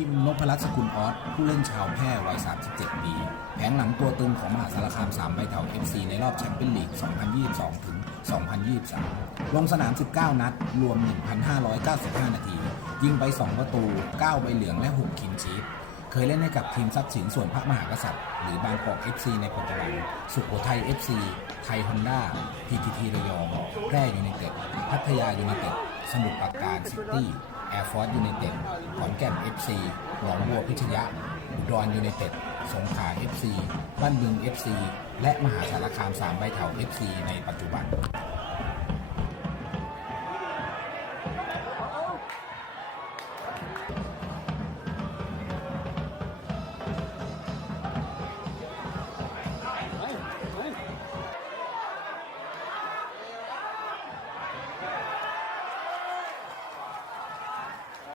ทีมนพรัตน์สกุลออสผู้เล่นชาวแพร่วัย 37 ปี แผงหลังตัวตึงของมหาสารคาม 3 ใบเถา FC ในรอบแชมเปี้ยนลีก 2022 ถึง 2023 ลงสนาม 19 นัด รวม 1,595 นาที ยิงไป 2 ประตู 9 ใบเหลืองและ 6 คินชีฟเคยเล่นให้กับทีมทรัพย์สินส่วนพระมหากษัตริย์ หรือบางกอก FC ในปัจจุบัน สุโขทัย FC ไทยฮอนด้า PTT ระยอง แพร่ยูไนเต็ด พัทยายูไนเต็ด สมุทรปราการซิตี้ แอร์ฟอร์สยูไนเต็ดขอนแก่น FC หนองบัวพิชยะอุดรยูไนเต็ด สงขลา FC บ้านบึง FC และมหาสารคาม3ใบเถา FC ในปัจจุบัน